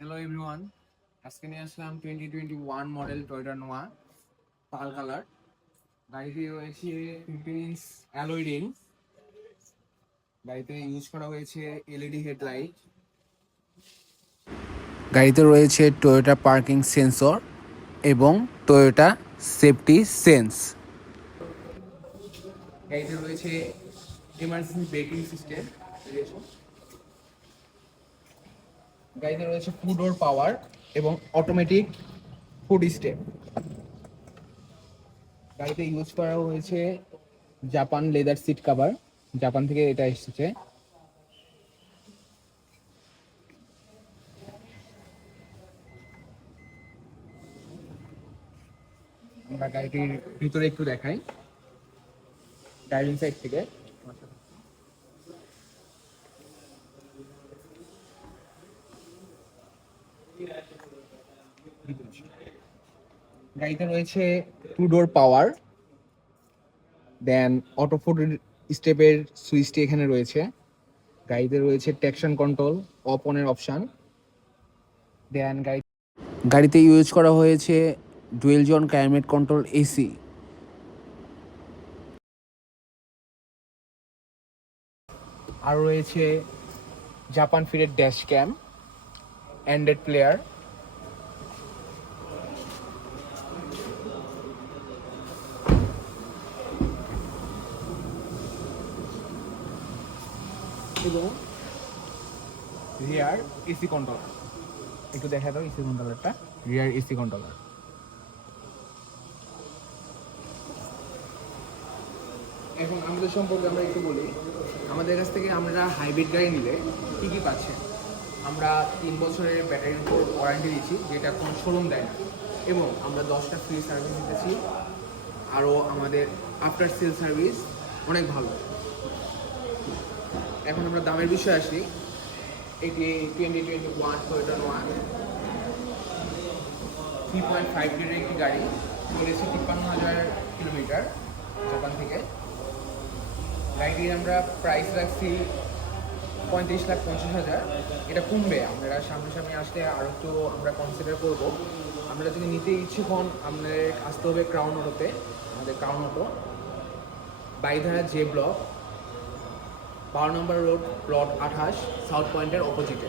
Hello everyone, আজকে নিয়ে আসলাম 2021 model Toyota নোয়া পাল কালার। গাড়িতে রয়েছে 15 ইঞ্চ অ্যালয় রিং। গাড়িতে ইউজ করা হয়েছে এলইডি হেডলাইট। গাড়িতে রয়েছে টয়োটা পার্কিং সেন্সর এবং টয়োটা সেফটি সেন্স। গাড়িতে রয়েছে ইমার্জেন্সি ব্রেকিং সিস্টেম। গাড়িতে রয়েছে টু ডোর পাওয়ার এবং অটোমেটিক ফুড স্টেপ। গাড়িতে ইউজ করা হয়েছে Japan leather seat cover, Japan থেকে এটা এসেছে। আমরা গাড়িটির ভিতরে একটু দেখাই ড্রাইভিং সাইড থেকে। গাড়িতে রয়েছে two door power, then auto fold স্টেপের সুইচটি এখানে রয়েছে। গাড়িতে রয়েছে ট্র্যাকশন কন্ট্রোল, অফ অনের অপশন। দেন গাড়িতে ইউজ করা হয়েছে dual zone climate control AC. আর রয়েছে জাপান ফিডের ড্যাশ ক্যাম, অ্যান্ড্রয়েড প্লেয়ার। এবং রিয়ার এসি কন্ট্রোলার। একটু দেখা দাও এসি কন্ট্রোলারটা, রিয়ার এসি কন্ট্রোলার। এখন আমাদের সম্পর্কে আমরা একটু বলি। আমাদের কাছ থেকে আমরা হাইব্রিড গাড়ি নিলে কী কী পাচ্ছেন? আমরা 3 বছরের ব্যাটারির উপর ওয়ারেন্টি দিচ্ছি, যেটা কোনো শোরুম দেয় না। এবং আমরা 10টা ফ্রি সার্ভিস দিতেছি। আরও আমাদের আফটার সেল সার্ভিস অনেক ভালো। এখন আমরা দামের বিষয়ে আসি। এটি 2021 টয়োটা নোয়া 3.5 লিটারের একটি গাড়ি, চলেছে 53,000 কিলোমিটার জাপান থেকে। গাড়িটির আমরা প্রাইস রাখছি 35,50,000। এটা কমবে, আমরা সামনাসামনি আসলে আরও একটু আমরা কনসিডার করব। আমরা যদি নিতে ইচ্ছুক হন, আপনাদের আসতে হবে ক্রাউন অটোতে। আমাদের ক্রাউন অটো বাইধারা জে ব্লক 12 নম্বর রোড, প্লট 28, সাউথ পয়েন্টের অপোজিটে।